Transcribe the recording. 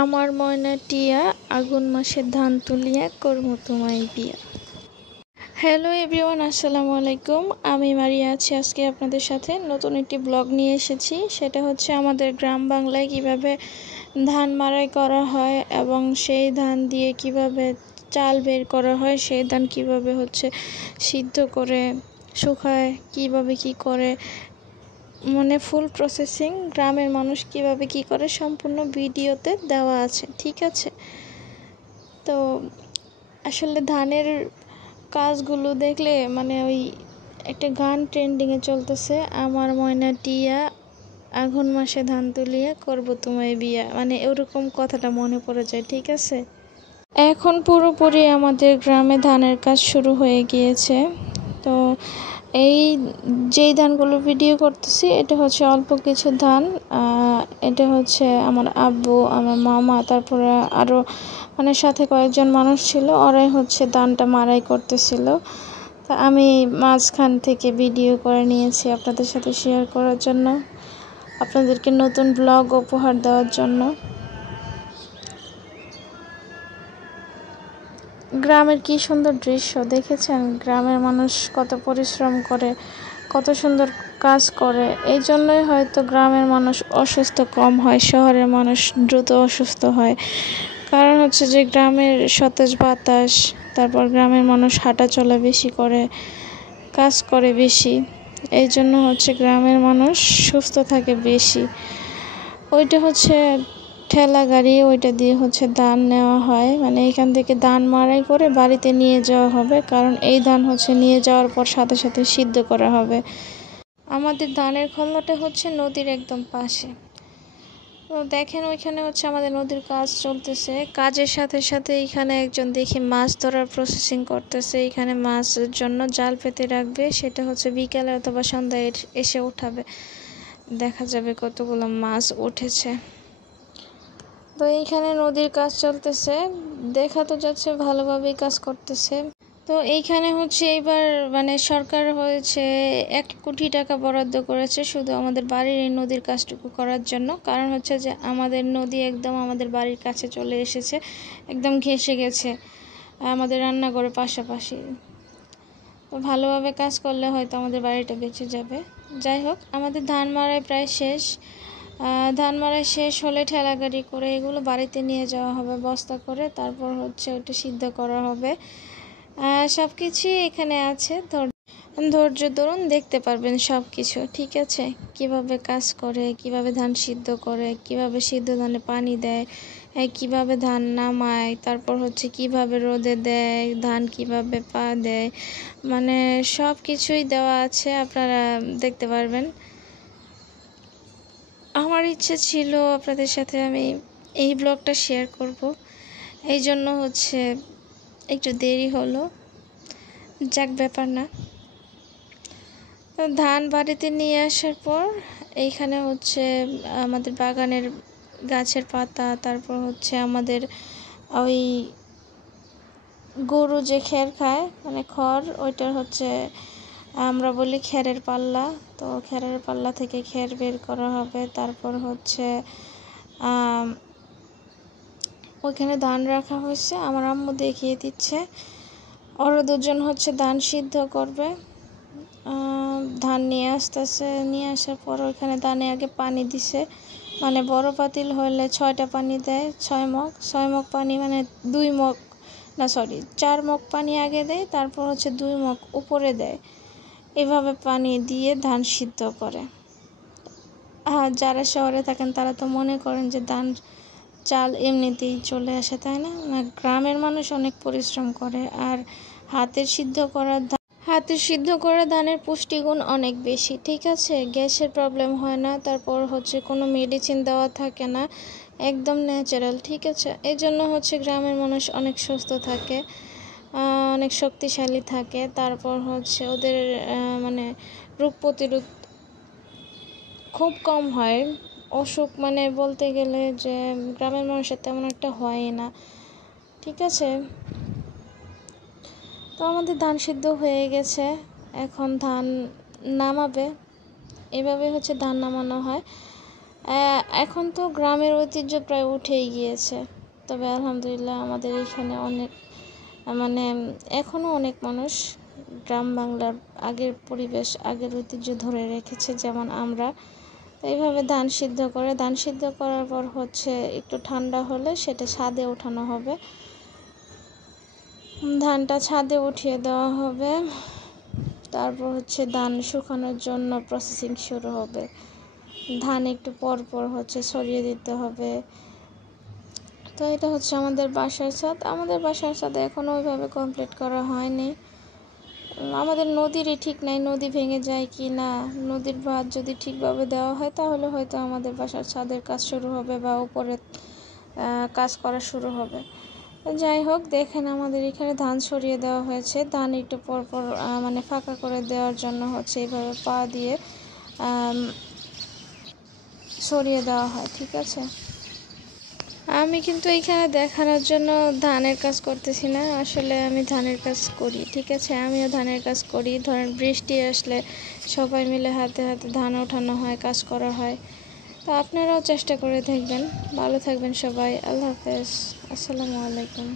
আমার ময়না টিয়া আগুন মাসে ধান তুলিয়া করমু তোমায় বিয়া। হ্যালো এভরিওয়ান, আসসালামু আলাইকুম। আমি মারিয়া আছি আজকে আপনাদের সাথে নতুন একটি ব্লগ নিয়ে এসেছি। সেটা হচ্ছে আমাদের গ্রাম বাংলায় কিভাবে ধান মাড়াই করা হয় এবং সেই ধান দিয়ে কিভাবে চাল বের করা হয়, সেই ধান কিভাবে সিদ্ধ করে শুকায়, কিভাবে কি করে, মানে ফুল প্রসেসিং গ্রামের মানুষ কিভাবে কি করে সম্পূর্ণ ভিডিওতে দেওয়া আছে, ঠিক আছে। তো আসলে ধানের কাজগুলো দেখলে ওই একটা গান ট্রেন্ডিংয়ে চলতেছে, আমার ময়না টিয়া আঘন মাসে ধান তুলিয়া করব তোমায় বিয়া, ওরকম কথাটা মনে পড়ে যায়, ঠিক আছে। এখন পুরোপুরি আমাদের গ্রামে ধানের কাজ শুরু হয়ে গিয়েছে। তো এই যেই ধানগুলো ভিডিও করতেছি এটা হচ্ছে অল্প কিছু ধান। এটা হচ্ছে আমার আব্বু, আমার মামা, তারপরে আরও সাথে কয়েকজন মানুষ ছিল, ওরাই ধানটা মাড়াই করতেছিল। তা আমি মাঝখান থেকে ভিডিও করে নিয়েছি আপনাদের সাথে শেয়ার করার জন্য, আপনাদেরকে নতুন ব্লগ উপহার দেওয়ার জন্য। গ্রামের কি সুন্দর দৃশ্য দেখেছেন, গ্রামের মানুষ কত পরিশ্রম করে, কত সুন্দর কাজ করে। এই জন্যই হয়তো গ্রামের মানুষ অসুস্থ কম হয়, শহরের মানুষ দ্রুত অসুস্থ হয়। কারণ যে গ্রামের সতেজ বাতাস, তারপর গ্রামের মানুষ হাঁটা চলা বেশি করে, কাজ করে বেশি, এই জন্য গ্রামের মানুষ সুস্থ থাকে বেশি। ওইটা ঠেলা গাড়ি, ওইটা দিয়ে ধান নেওয়া হয়, এখান থেকে ধান মাড়াই করে বাড়িতে নিয়ে যাওয়া হবে, কারণ এই ধান নিয়ে যাওয়ার পর সাথে সাথে সিদ্ধ করা হবে। আমাদের ধানের খোলাটা নদীর একদম পাশে। তো দেখেন ওইখানে আমাদের নদীর কাজ চলতেছে, কাজের সাথে সাথে এখানে একজন দেখি মাছ ধরার প্রসেসিং করতেছে। এখানে মাছের জন্য জাল পেতে রাখবে, সেটা বিকেলে অথবা সন্ধ্যায় এসে উঠাবে, দেখা যাবে কতগুলো মাছ উঠেছে। তো এইখানে নদীর কাজ চলতেছে, দেখা তো যাচ্ছে ভালোভাবেই কাজ করতেছে। তো এইখানে এইবার সরকার 1 কোটি টাকা বরাদ্দ করেছে শুধু আমাদের বাড়ির এই নদীর কাজটুকু করার জন্য। কারণ যে আমাদের নদী একদম আমাদের বাড়ির কাছে চলে এসেছে, একদম ঘেঁষে গেছে আমাদের রান্নাঘরের পাশাপাশি। তো ভালোভাবে কাজ করলে হয়তো আমাদের বাড়িটা বেঁচে যাবে। যাই হোক, আমাদের ধান মাড়াই প্রায় শেষ। ধান মাড়াই শেষ হলে ঠেলা গাড়ি করে এগুলো বাড়িতে নিয়ে যাওয়া হবে বস্তা করে, তারপর ওটা সিদ্ধ করা হবে। সব কিছুই এখানে আছে, ধৈর্য ধরুন, দেখতে পারবেন সব কিছু, ঠিক আছে। কিভাবে কাজ করে, কিভাবে ধান সিদ্ধ করে, কিভাবে সিদ্ধ ধানে পানি দেয়, কিভাবে ধান নামায়, তারপর কিভাবে রোদে দেয়, ধান কিভাবে পা দেয়, সব কিছুই দেওয়া আছে, আপনারা দেখতে পারবেন। আমার ইচ্ছে ছিল আপনাদের সাথে আমি এই ব্লগটা শেয়ার করব, এই জন্য একটু দেরি হলো, যাক ব্যাপার না। তো ধান বাড়িতে নিয়ে আসার পর এইখানে আমাদের বাগানের গাছের পাতা, তারপর আমাদের ওই গরু যে খের খায় খড়, ওইটার আমরা বলি খেরের পাল্লা। তো খেরের পাল্লা থেকে খের বের করা হবে, তারপর ওইখানে ধান রাখা হয়েছে, আমার আম্মু দেখিয়ে দিচ্ছে। ওরা দুজন ধান সিদ্ধ করবে। ধান নিয়ে আসতেছে, নিয়ে আসার পর ওইখানে ধানে আগে পানি দিছে, বড় পাতিল হলে 6টা পানি দেয়, 6 মগ পানি, 2 মগ না, সরি 4 মগ পানি আগে দেয়, তারপর 2 মগ উপরে দেয়। এভাবে পানি দিয়ে ধান সিদ্ধ করে। যারা শহরে থাকেন তারা তো মনে করেন যে ধান চাল এমনিতেই চলে আসে, তাই না? গ্রামের মানুষ অনেক পরিশ্রম করে, আর হাতের সিদ্ধ করা ধানের পুষ্টিগুণ অনেক বেশি, ঠিক আছে। গ্যাসের প্রবলেম হয় না, তারপর কোনো মেডিসিন দেওয়া থাকে না, একদম ন্যাচারাল, ঠিক আছে। এই জন্য গ্রামের মানুষ অনেক সুস্থ থাকে, অনেক শক্তিশালী থাকে। তারপর ওদের রোগ প্রতিরোধ খুব কম হয়, অসুখ বলতে গেলে যে গ্রামের মানুষের তেমন একটা হয় না, ঠিক আছে। তো আমাদের ধান সিদ্ধ হয়ে গেছে, এখন ধান নামাবে। এভাবে ধান নামানো হয়। এখন তো গ্রামের ঐতিহ্য প্রায় উঠেই গিয়েছে, তবে আলহামদুলিল্লাহ আমাদের এখানে অনেক মানে এখনও অনেক মানুষ গ্রাম বাংলার আগের পরিবেশ আগের ঐতিহ্য ধরে রেখেছে। যেমন আমরা এইভাবে ধান সিদ্ধ করে, ধান সিদ্ধ করার পর হচ্ছে একটু ঠান্ডা হলে সেটা ছাদে ওঠানো হবে, ধানটা ছাদে উঠিয়ে দেওয়া হবে। তারপর হচ্ছে ধান শুকানোর জন্য প্রসেসিং শুরু হবে, ধান একটু পর পর হচ্ছে ছড়িয়ে দিতে হবে। তো এটা হচ্ছে আমাদের বাসার ছাদ। আমাদের বাসার ছাদ এখনও ওইভাবে কমপ্লিট করা হয়নি। আমাদের নদীরই ঠিক নাই, নদী ভেঙে যায় কি না, নদীর বাঁধ যদি ঠিকভাবে দেওয়া হয় তাহলে হয়তো আমাদের বাসার ছাদের কাজ শুরু হবে বা উপরে কাজ করা শুরু হবে। যাই হোক, দেখেন আমাদের এখানে ধান ছড়িয়ে দেওয়া হয়েছে, ধান একটু পরপর মানে ফাঁকা করে দেওয়ার জন্য হচ্ছে এইভাবে পা দিয়ে ছড়িয়ে দেওয়া হয়, ঠিক আছে। আমি কিন্তু এখানে দেখানোর জন্য ধানের কাজ করতেছি না, আসলে আমি ধানের কাজ করি, ঠিক আছে। আমিও ধানের কাজ করি। ধরেন বৃষ্টি আসলে সবাই মিলে হাতে হাতে ধান ওঠানো হয়, কাজ করা হয়। তো আপনারাও চেষ্টা করে দেখবেন। ভালো থাকবেন সবাই। আল্লাহ হাফেজ। আসসালামু আলাইকুম।